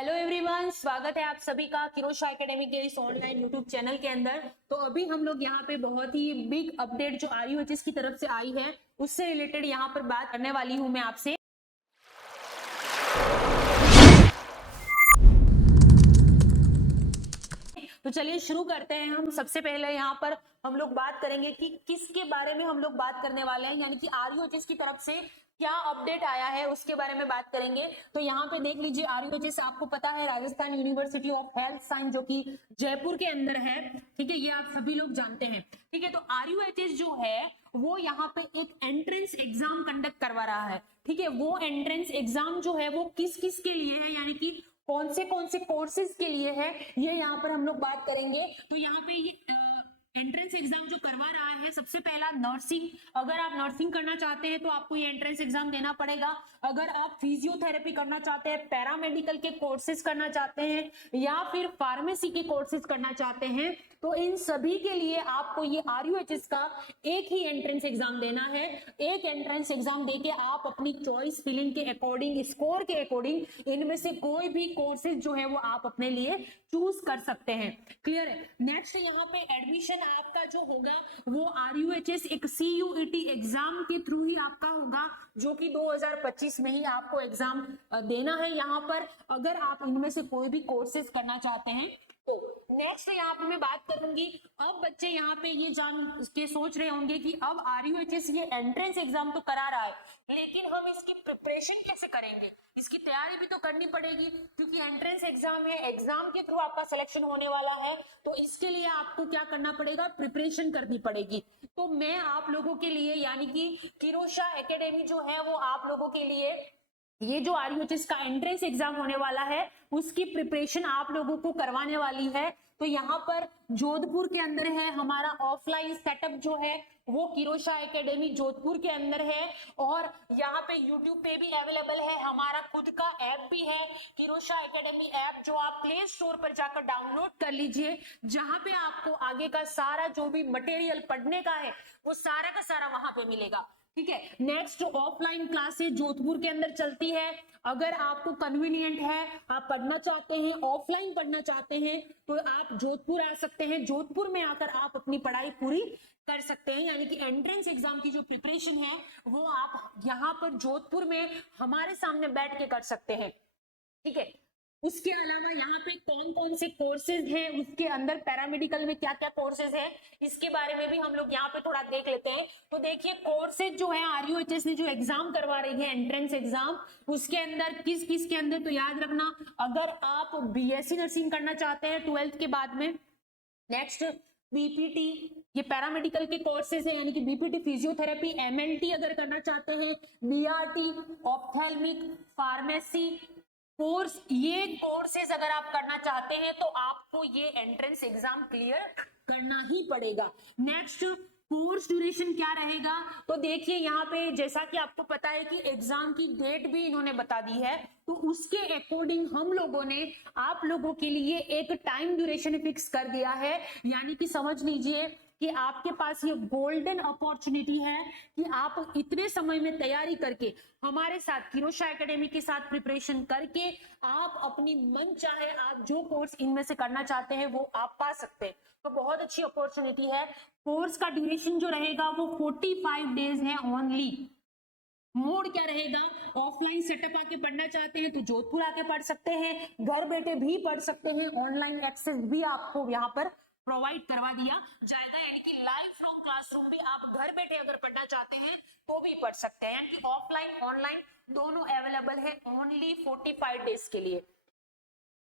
Hello everyone, स्वागत है आप सभी का किरोशा एकेडमी के इस ऑनलाइन यूट्यूब चैनल के अंदर। तो अभी हम लोग यहाँ पे बहुत ही बिग अपडेट जो आरयूएचएस की तरफ से आई है उससे रिलेटेड यहाँ पर बात करने वाली हूँ मैं आपसे। तो चलिए शुरू करते हैं। हम सबसे पहले यहाँ पर हम लोग बात करेंगे कि किसके बारे में हम लोग बात करने वाले हैं, यानी कि आरयूएचएस की तरफ से क्या अपडेट आया है उसके बारे में बात करेंगे। तो यहाँ पे देख लीजिए, आरयूएचएस आपको पता है Rajasthan university of health science जो कि जयपुर के अंदर है, ठीक है, ये आप सभी लोग जानते हैं, ठीक है। तो आरयूएचएस जो है वो यहाँ पे एक एंट्रेंस एग्जाम कंडक्ट करवा रहा है, ठीक है। वो एंट्रेंस एग्जाम जो है वो किस किस के लिए है, यानी कि कौन से कोर्सेज के लिए है, ये यहाँ पर हम लोग बात करेंगे। तो यहाँ पे ये एंट्रेंस एग्जाम जो करवा रहा है, सबसे पहला नर्सिंग। अगर आप नर्सिंग करना चाहते हैं तो आपको ये एंट्रेंस एग्जाम देना पड़ेगा। अगर आप फिजियोथेरेपी करना चाहते हैं, पैरामेडिकल के कोर्सेज करना चाहते हैं या फिर फार्मेसी के कोर्सेज करना चाहते हैं, तो इन सभी के लिए आपको ये आरयूएचएस का एक ही एंट्रेंस एग्जाम देना है। एक एंट्रेंस एग्जाम देके आप अपनी चॉइस फिलिंग के अकॉर्डिंग, स्कोर के अकॉर्डिंग इनमें से कोई भी कोर्सेज जो है वो आप अपने लिए चूज कर सकते हैं। क्लियर है। नेक्स्ट यहाँ पे एडमिशन आपका जो होगा वो आरयूएचएस एक सीयूईटी एग्जाम के थ्रू ही आपका होगा, जो कि 2025 में ही आपको एग्जाम देना है। यहाँ पर अगर आप इनमें से कोई भी कोर्सेज करना चाहते हैं तो नेक्स्ट यहाँ पे मैं बात करूंगी। अब बच्चे यहाँ पे ये जान के सोच रहे होंगे कि अब आरयूएचएस ये एंट्रेंस एग्जाम तो करा रहा है, लेकिन हम इसकी प्रिपरेशन कैसे करेंगे, इसकी तैयारी भी तो करनी पड़ेगी, क्योंकि एंट्रेंस एग्जाम है, एग्जाम के थ्रू आपका सिलेक्शन होने वाला है। तो इसके लिए आपको क्या करना पड़ेगा, प्रिपरेशन करनी पड़ेगी। तो मैं आप लोगों के लिए, यानी कि किरोशा एकेडमी जो है वो आप लोगों के लिए ये जो आरयूएचएस का एंट्रेंस एग्जाम होने वाला है उसकी प्रिपरेशन आप लोगों को करवाने वाली है। तो यहाँ पर जोधपुर के अंदर है हमारा ऑफलाइन सेटअप जो है वो किरोशा एकेडमी जोधपुर के अंदर है, और यहाँ पे यूट्यूब पे भी अवेलेबल है। हमारा खुद का ऐप भी है किरोशा एकेडमी ऐप, जो आप प्ले स्टोर पर जाकर डाउनलोड कर लीजिए, जहां पे आपको आगे का सारा जो भी मटेरियल पढ़ने का है वो सारा का सारा वहां पे मिलेगा, ठीक है। नेक्स्ट ऑफलाइन क्लासेस जोधपुर के अंदर चलती है। अगर आपको कन्वीनियंट है, आप पढ़ना चाहते हैं, ऑफलाइन पढ़ना चाहते हैं, तो आप जोधपुर आ सकते हैं। जोधपुर में आकर आप अपनी पढ़ाई पूरी कर सकते हैं, यानी कि एंट्रेंस एग्जाम की जो प्रिपरेशन है वो आप यहाँ पर जोधपुर में हमारे सामने बैठ के कर सकते हैं, ठीक है। उसके अलावा यहाँ पे कौन कौन से कोर्सेज हैं, उसके अंदर पैरामेडिकल में क्या क्या कोर्सेज है, इसके बारे में भी हम लोग यहाँ पे थोड़ा देख लेते हैं। तो देखिए, कोर्सेज जो है आरयूएचएस ने जो एग्जाम करवा रही है एंट्रेंस एग्जाम, उसके अंदर किस किस के अंदर, तो याद रखना, अगर आप बीएससी नर्सिंग करना चाहते हैं 12th के बाद में, नेक्स्ट बीपीटी, ये पैरामेडिकल के कोर्सेज है, यानी कि बीपीटी फिजियोथेरेपी, एमएलटी अगर करना चाहते हैं, बीआरटी, ऑप्थेल्मिक, फार्मेसी कोर्स, ये कोर्सेज अगर आप करना चाहते हैं तो आपको ये एंट्रेंस एग्जाम क्लियर करना ही पड़ेगा। नेक्स्ट, कोर्स ड्यूरेशन क्या रहेगा, तो देखिए यहाँ पे जैसा कि आपको पता है कि एग्जाम की डेट भी इन्होंने बता दी है, तो उसके अकॉर्डिंग हम लोगों ने आप लोगों के लिए एक टाइम ड्यूरेशन फिक्स कर दिया है। यानी कि समझ लीजिए कि आपके पास ये गोल्डन अपॉर्चुनिटी है कि आप इतने समय में तैयारी करके हमारे साथ किरोशा एकेडमी के साथ प्रिपरेशन करके आप अपनी मन चाहे आप जो कोर्स इनमें से करना चाहते हैं वो आप पा सकते हैं। तो बहुत अच्छी अपॉर्चुनिटी है। कोर्स का ड्यूरेशन जो रहेगा वो 45 डेज है ओनली। मोड क्या रहेगा, ऑफलाइन सेटअप आके पढ़ना चाहते हैं तो जोधपुर आके पढ़ सकते हैं, घर बैठे भी पढ़ सकते हैं, ऑनलाइन एक्सेस भी आपको यहाँ पर प्रोवाइड करवा दिया जाएगा, यानी कि लाइव फ्रॉम क्लासरूम भी आप घर बैठे अगर पढ़ना चाहते हैं तो भी पढ़ सकते हैं, यानी कि ऑफलाइन ऑनलाइन दोनों अवेलेबल है ओनली 45 डेज के लिए।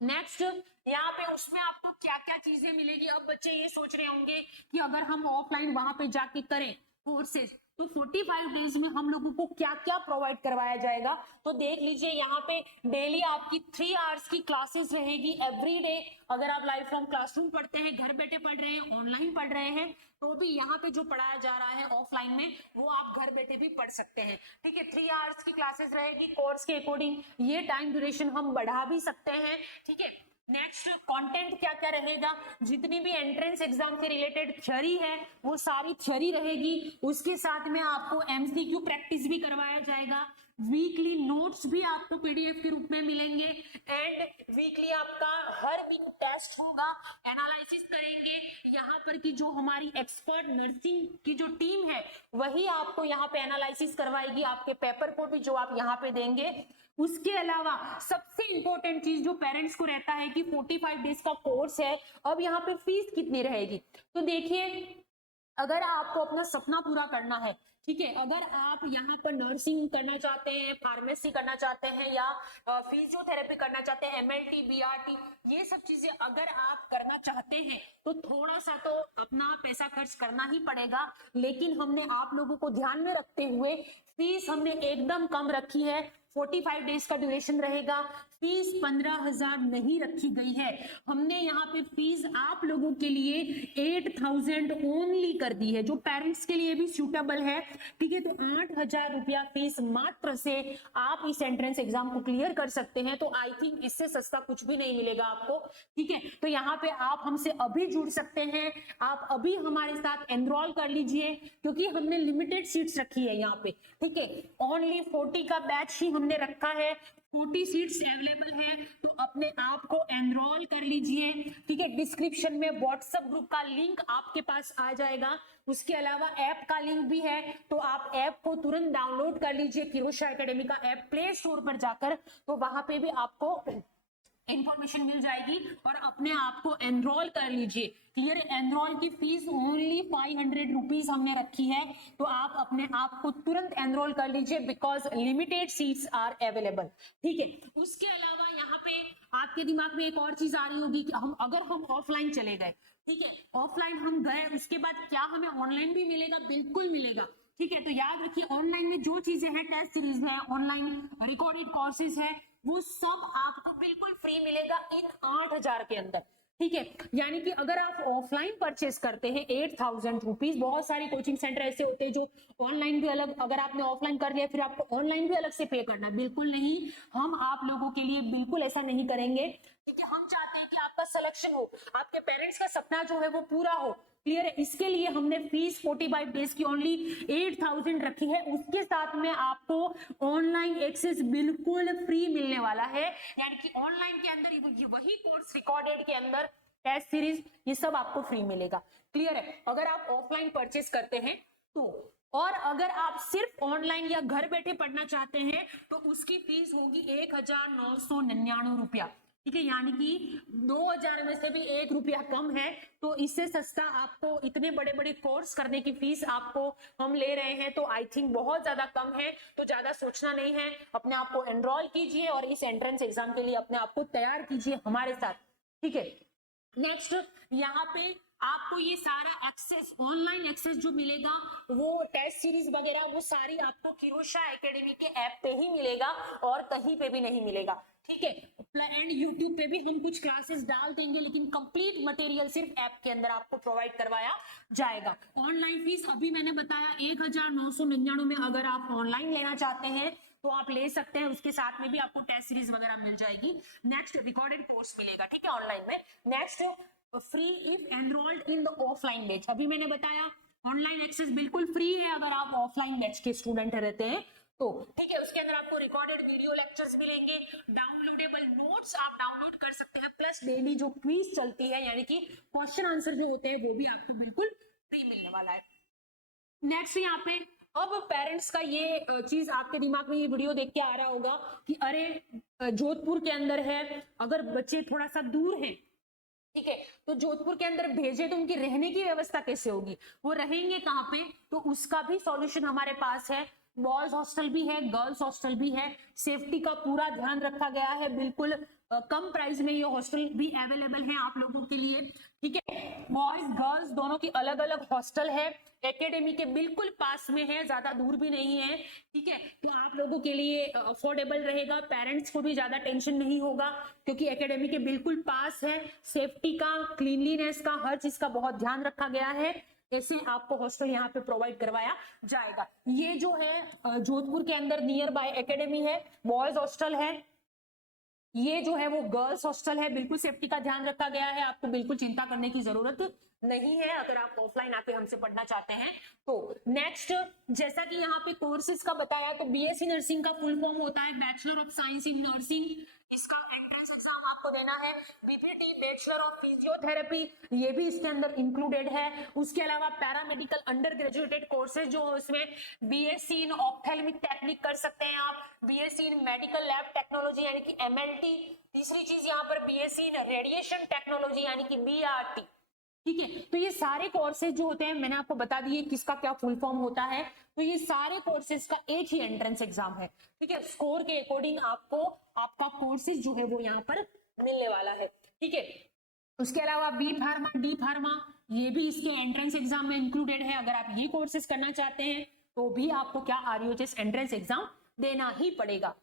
नेक्स्ट, यहाँ पे उसमें आपको क्या क्या चीजें मिलेगी। अब बच्चे ये सोच रहे होंगे कि अगर हम ऑफलाइन वहां पे जाके करें कोर्सेज तो 45 डेज में हम लोगों को क्या क्या प्रोवाइड करवाया जाएगा। तो देख लीजिए, यहाँ पे डेली आपकी 3 आवर्स की क्लासेस रहेगी एवरी डे। अगर आप लाइव फ्रॉम क्लासरूम पढ़ते हैं, घर बैठे पढ़ रहे हैं, ऑनलाइन पढ़ रहे हैं, तो भी यहाँ पे जो पढ़ाया जा रहा है ऑफलाइन में वो आप घर बैठे भी पढ़ सकते हैं, ठीक है। 3 आवर्स की क्लासेस रहेगी कोर्स के अकॉर्डिंग। ये टाइम ड्यूरेशन हम बढ़ा भी सकते हैं, ठीक है। नेक्स्ट कंटेंट क्या क्या रहेगा, जितनी भी एंट्रेंस एग्जाम से रिलेटेड थ्योरी है वो सारी थ्योरी रहेगी। उसके साथ में आपको एमसीक्यू प्रैक्टिस भी करवाया जाएगा, वीकली नोट्स भी आपको पीडीएफ के रूप में मिलेंगे, एंड वीकली आपका हर वीक टेस्ट होगा, एनालिसिस करेंगे। यहाँ पर की जो हमारी एक्सपर्ट नर्सिंग की जो टीम है वही आपको यहाँ पे एनालिसिस करवाएगी आपके पेपर को भी, जो आप यहाँ पे देंगे। उसके अलावा सबसे इंपॉर्टेंट चीज जो पेरेंट्स को रहता है कि 45 डेज का कोर्स है, अब यहाँ पे फीस कितनी रहेगी। तो देखिए, अगर आपको अपना सपना पूरा करना है, ठीक है, अगर आप यहाँ पर नर्सिंग करना चाहते हैं, फार्मेसी करना चाहते हैं, या फिजियोथेरेपी करना चाहते हैं, एमएलटी, बीआरटी, ये सब चीजें अगर आप करना चाहते हैं तो थोड़ा सा तो अपना पैसा खर्च करना ही पड़ेगा। लेकिन हमने आप लोगों को ध्यान में रखते हुए फीस हमने एकदम कम रखी है। 45 डेज का ड्यूरेशन रहेगा, फीस 15,000 नहीं रखी गई है। हमने यहाँ पे फीस आप लोगों के लिए 8,000 ओनली कर दी है, जो पेरेंट्स के लिए भी सूटेबल है, ठीक है। तो 8,000 रुपया फीस मात्र से आप इस एंट्रेंस एग्जाम को क्लियर कर सकते हैं। तो आई थिंक इससे सस्ता कुछ भी नहीं मिलेगा आपको, ठीक है। तो यहाँ पे आप हमसे अभी जुड़ सकते हैं, आप अभी हमारे साथ एनरोल कर लीजिए, क्योंकि हमने लिमिटेड सीट्स रखी है यहाँ पे, ठीक है। ओनली 40 का बैच ही हमने रखा है, 40 सीट्स अवेलेबल है, तो अपने आप को एनरोल कर लीजिए, ठीक है। डिस्क्रिप्शन में व्हाट्सएप ग्रुप का लिंक आपके पास आ जाएगा, उसके अलावा ऐप का लिंक भी है, तो आप ऐप को तुरंत डाउनलोड कर लीजिए, किरोशा एकेडमी का ऐप प्ले स्टोर पर जाकर, तो वहां पे भी आपको इंफॉर्मेशन मिल जाएगी और अपने आप को एनरोल कर लीजिए। क्लियर, एनरोल की फीस ओनली 500 रुपीज हमने रखी है, तो आप अपने आप को तुरंत एनरोल कर लीजिए, because limited seats are available, ठीक है। उसके अलावा यहाँ पे आपके दिमाग में एक और चीज आ रही होगी कि अगर हम ऑफलाइन चले गए, ठीक है, ऑफलाइन हम गए, उसके बाद क्या हमें ऑनलाइन भी मिलेगा? बिल्कुल मिलेगा, ठीक है। तो याद रखिए, ऑनलाइन में जो चीजें हैं, टेस्ट सीरीज है, ऑनलाइन रिकॉर्डेड कोर्सेज है, वो सब आपको बिल्कुल फ्री मिलेगा इन 8,000 के अंदर, ठीक है। यानी कि अगर आप ऑफलाइन परचेस करते हैं 8,000 रुपीज, बहुत सारी कोचिंग सेंटर ऐसे होते हैं जो ऑनलाइन भी अलग, अगर आपने ऑफलाइन कर लिया फिर आपको ऑनलाइन भी अलग से पे करना, बिल्कुल नहीं। हम आप लोगों के लिए बिल्कुल ऐसा नहीं करेंगे, ठीक है। हम चाहते हैं कि आपका सिलेक्शन हो, आपके पेरेंट्स का सपना जो है वो पूरा हो, क्लियर है। इसके लिए हमने फीस 45 डेज की ओनली 8,000 रखी है, उसके साथ में आपको ऑनलाइन एक्सेस बिल्कुल फ्री मिलने वाला है। यानी कि ऑनलाइन के अंदर वही कोर्स रिकॉर्डेड के अंदर टेस्ट सीरीज, ये सब आपको फ्री मिलेगा, क्लियर है, अगर आप ऑफलाइन परचेस करते हैं तो। और अगर आप सिर्फ ऑनलाइन या घर बैठे पढ़ना चाहते हैं तो उसकी फीस होगी 1,999 रुपया, ठीक है। यानी कि 2,000 में से भी 1 रुपया कम है, तो इससे सस्ता आपको इतने बड़े बड़े कोर्स करने की फीस आपको हम ले रहे हैं, तो आई थिंक बहुत ज्यादा कम है। तो ज्यादा सोचना नहीं है, अपने आप को एनरोल कीजिए और इस एंट्रेंस एग्जाम के लिए अपने आप को तैयार कीजिए हमारे साथ, ठीक है। नेक्स्ट, यहाँ पे आपको ये सारा एक्सेस, ऑनलाइन एक्सेस जो मिलेगा, वो टेस्ट सीरीज वगैरह वो सारी आपको किरोशा एकेडमी के ऐप पे ही मिलेगा और कहीं पे भी नहीं मिलेगा, ठीक है। एंड यूट्यूब पे भी हम कुछ क्लासेस डाल देंगे, लेकिन कंप्लीट मटेरियल सिर्फ ऐप के अंदर आपको प्रोवाइड करवाया जाएगा। ऑनलाइन फीस अभी मैंने बताया 1,999 में, अगर आप ऑनलाइन लेना चाहते हैं तो आप ले सकते हैं, उसके साथ में भी आपको टेस्ट सीरीज वगैरह मिल जाएगी। नेक्स्ट, रिकॉर्डेड कोर्स मिलेगा, ठीक है, ऑनलाइन में। Next, free if enrolled in the offline batch, अभी मैंने बताया ऑनलाइन एक्सेस बिल्कुल फ्री है अगर आप ऑफलाइन बैच के स्टूडेंट रहते हैं तो, ठीक है। उसके अंदर आपको रिकॉर्डेड वीडियो लेक्चर्स मिलेंगे, डाउनलोडेबल नोट्स आप डाउनलोड कर सकते हैं, प्लस डेली जो क्विज चलती है, यानी कि क्वेश्चन आंसर जो होते हैं वो भी आपको बिल्कुल फ्री मिलने वाला है। नेक्स्ट, यहाँ पे अब पेरेंट्स का ये चीज आपके दिमाग में ये वीडियो देख के आ रहा होगा कि अरे जोधपुर के अंदर है, अगर बच्चे थोड़ा सा दूर हैं, ठीक है, तो जोधपुर के अंदर भेजे तो उनकी रहने की व्यवस्था कैसे होगी, वो रहेंगे कहाँ पे? तो उसका भी सॉल्यूशन हमारे पास है। बॉयज हॉस्टल भी है, गर्ल्स हॉस्टल भी है, सेफ्टी का पूरा ध्यान रखा गया है, बिल्कुल कम प्राइस में ये हॉस्टल भी अवेलेबल है आप लोगों के लिए, ठीक है। बॉयज गर्ल्स दोनों की अलग अलग हॉस्टल है, एकेडमी के बिल्कुल पास में है, ज्यादा दूर भी नहीं है, ठीक है। तो आप लोगों के लिए अफोर्डेबल रहेगा, पेरेंट्स को भी ज्यादा टेंशन नहीं होगा, क्योंकि एकेडमी के बिल्कुल पास है। सेफ्टी का, क्लीनलीनेस का, हर चीज का बहुत ध्यान रखा गया है, ऐसे आपको हॉस्टल यहाँ पे प्रोवाइड करवाया जाएगा। ये जो है जोधपुर के अंदर नियर बाय एकेडमी है, बॉयज हॉस्टल है, ये जो है वो गर्ल्स हॉस्टल है, बिल्कुल सेफ्टी का ध्यान रखा गया है, आपको बिल्कुल चिंता करने की जरूरत नहीं है अगर आप ऑफलाइन आके हमसे पढ़ना चाहते हैं तो। नेक्स्ट, जैसा कि यहाँ पे कोर्सेज का बताया, तो बीएससी नर्सिंग का फुल फॉर्म होता है bachelor of science in nursing, इसका एंट्रेंस एग्जाम आपको देना है। बीपीटी बैचलर ऑफ फिजियोथेरेपी, ये भी इसके अंदर इंक्लूडेड है। उसके अलावा पैरामेडिकल अंडर ग्रेजुएटेड कोर्सेज जो इसमें बीएससी इन ऑप्थेल्मिक टेक्निक कर सकते हैं आप, BSc in medical lab technology यानी कि एमएलटी, तीसरी चीज यहाँ पर बीएससी इन रेडिएशन टेक्नोलॉजी यानी कि बीआरटी। ठीक है, तो ये सारे कोर्सेज जो होते हैं मैंने आपको बता दिए किसका क्या फुल फॉर्म होता है। तो ये सारे कोर्सेज का एक ही एंट्रेंस एग्जाम है। ठीक है, स्कोर के अकॉर्डिंग आपको आपका कोर्सेज जो है वो यहाँ पर मिलने वाला है। ठीक है, उसके अलावा बी फार्मा, डी फार्मा, ये भी इसके एंट्रेंस एग्जाम में इंक्लूडेड है। अगर आप ये कोर्सेज करना चाहते हैं तो भी आपको क्या आरयूएचएस एंट्रेंस एग्जाम देना ही पड़ेगा।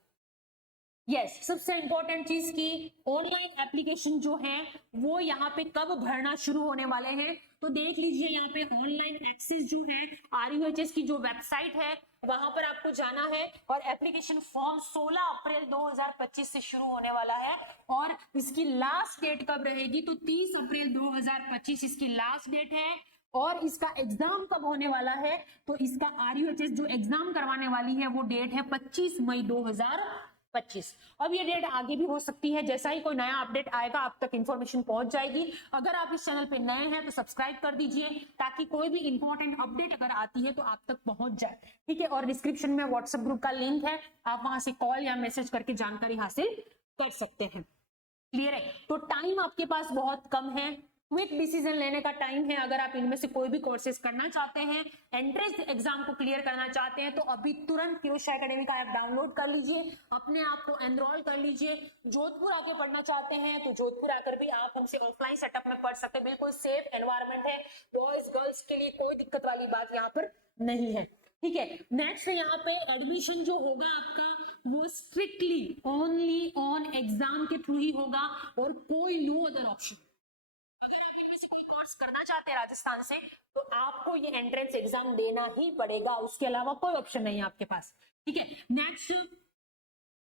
यस, सबसे इंपॉर्टेंट चीज की ऑनलाइन एप्लीकेशन जो है वो यहाँ पे कब भरना शुरू होने वाले हैं, तो देख लीजिए यहाँ पे ऑनलाइन एक्सेस जो है आरयूएचएस की जो वेबसाइट है वहां पर आपको जाना है और एप्लीकेशन फॉर्म 16 अप्रैल 2025 से शुरू होने वाला है और इसकी लास्ट डेट कब रहेगी, तो 30 अप्रैल 2025 इसकी लास्ट डेट है। और इसका एग्जाम कब होने वाला है, तो इसका आरयूएचएस जो एग्जाम करवाने वाली है वो डेट है 25 मई 2025। अब ये डेट आगे भी हो सकती है, जैसा ही कोई नया अपडेट आएगा आप तक इन्फॉर्मेशन पहुंच जाएगी। अगर आप इस चैनल पे नए हैं तो सब्सक्राइब कर दीजिए ताकि कोई भी इंपॉर्टेंट अपडेट अगर आती है तो आप तक पहुंच जाए। ठीक है, और डिस्क्रिप्शन में व्हाट्सएप ग्रुप का लिंक है, आप वहां से कॉल या मैसेज करके जानकारी हासिल कर सकते हैं। क्लियर है, तो टाइम आपके पास बहुत कम है, क्विक डिसीजन लेने का टाइम है। अगर आप इनमें से कोई भी कोर्सेज करना चाहते हैं, एंट्रेंस एग्जाम को क्लियर करना चाहते हैं, तो अभी तुरंत किरोशा एकेडमी का ऐप डाउनलोड कर लीजिए, अपने आप को एनरोल कर लीजिए। जोधपुर आके पढ़ना चाहते हैं तो जोधपुर आकर भी आप हमसे ऑफलाइन सेटअप में पढ़ सकते हैं, बिल्कुल सेफ एनवायरमेंट है, बॉयज गर्ल्स के लिए कोई दिक्कत वाली बात यहाँ पर नहीं है। ठीक है, नेक्स्ट यहाँ पे एडमिशन जो होगा आपका वो स्ट्रिक्टली ओनली ऑन एग्जाम के थ्रू ही होगा और कोई नो अदर ऑप्शन। करना चाहते हैं राजस्थान से तो आपको ये एंट्रेंस एग्जाम देना ही पड़ेगा, उसके अलावा कोई ऑप्शन नहीं है आपके पास। ठीक है, नेक्स्ट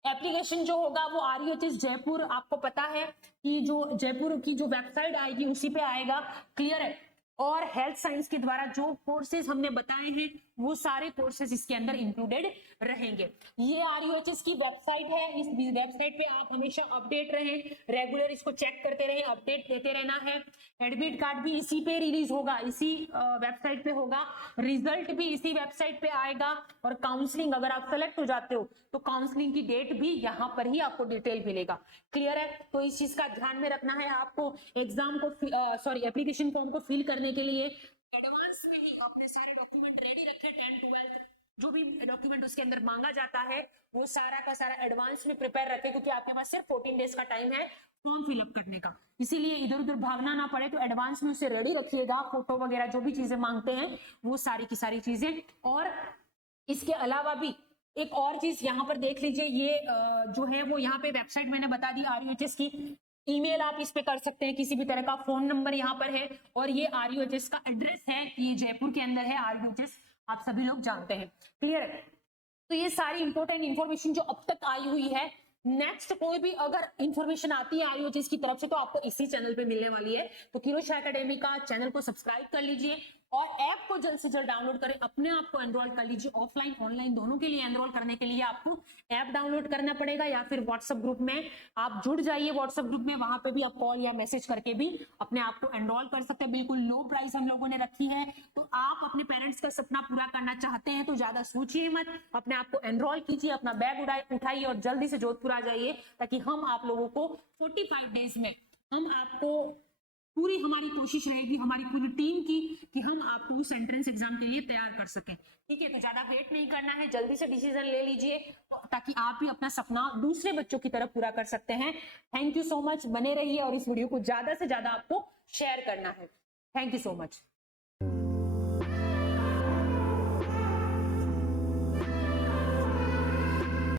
एप्लीकेशन जो होगा वो आरयूएचएस जयपुर, आपको पता है कि जो जयपुर की जो वेबसाइट आएगी उसी पे आएगा। क्लियर है, और हेल्थ साइंस के द्वारा जो कोर्सेज हमने बताए हैं वो सारे कोर्सेज इसके अंदर इंक्लूडेड रहेंगे। ये आरयूएचएस की वेबसाइट है, इस वेबसाइट पे आप हमेशा अपडेट रहें, रेगुलर इसको चेक करते रहें, अपडेट देते रहना है। एडमिट कार्ड भी इसी पे रिलीज होगा, इसी वेबसाइट पे होगा, रिजल्ट भी इसी वेबसाइट पे आएगा और काउंसलिंग अगर आप सेलेक्ट हो जाते हो तो काउंसलिंग की डेट भी यहाँ पर ही आपको डिटेल मिलेगा। क्लियर है, तो इस चीज का ध्यान में रखना है आपको। एग्जाम को एप्लीकेशन फॉर्म को फिल करने के लिए एडवांस में ही अपने सारे डॉक्यूमेंट रेडी रखें, 10th 12th जो भी डॉक्यूमेंट उसके अंदर मांगा जाता है वो सारा का सारा एडवांस में प्रिपेयर रखें, क्योंकि आपके पास सिर्फ 14 डेज का टाइम है फॉर्म फिलअप करने का, इसीलिए इधर उधर भागना ना पड़े, तो एडवांस में उसे रेडी रखिएगा। फोटो वगैरह जो भी चीजें मांगते हैं वो सारी की सारी चीजें। और इसके अलावा भी एक और चीज यहाँ पर देख लीजिए, ये जो है वो यहाँ पे वेबसाइट मैंने बता दी आरयूएचएस की, ईमेल आप इस पे कर सकते हैं, किसी भी तरह का फोन नंबर यहाँ पर है, और ये आरयूएचएस का एड्रेस है, ये जयपुर के अंदर है आरयूएचएस, आप सभी लोग जानते हैं। क्लियर है, तो ये सारी इंपॉर्टेंट इंफॉर्मेशन जो अब तक आई हुई है। नेक्स्ट कोई भी अगर इंफॉर्मेशन आती है आरयूएचएस की तरफ से तो आपको इसी चैनल पे मिलने वाली है, तो किरोशा एकेडमी का चैनल को सब्सक्राइब कर लीजिए और ऐप को जल्द से जल्द डाउनलोड करें, अपने आप को एनरोल कर लीजिए। ऑफलाइन ऑनलाइन दोनों के लिए एनरोल करने के लिए आपको ऐप डाउनलोड करना पड़ेगा या फिर व्हाट्सएप ग्रुप में आप जुड़ जाइए, व्हाट्सएप ग्रुप में, वहां पे भी आप कॉल या मैसेज करके भी अपने आप को एनरोल कर सकते हैं। बिल्कुल लो प्राइस हम लोगों ने रखी है, तो आप अपने पेरेंट्स का सपना पूरा करना चाहते हैं तो ज्यादा सोचिए मत, अपने आप को एनरोल कीजिए, अपना बैग उठाइए और जल्दी से जोधपुर आ जाइए, ताकि हम आप लोगों को 45 डेज में हम आपको पूरी हमारी कोशिश रहेगी, हमारी पूरी टीम की, कि हम आपको उस एंट्रेंस एग्जाम के लिए तैयार कर सकें। ठीक है, तो ज्यादा वेट नहीं करना है, जल्दी से डिसीजन ले लीजिए ताकि आप भी अपना सपना दूसरे बच्चों की तरह पूरा कर सकते हैं। थैंक यू सो मच, बने रहिए और इस वीडियो को ज्यादा से ज्यादा आपको शेयर करना है। Thank you so much.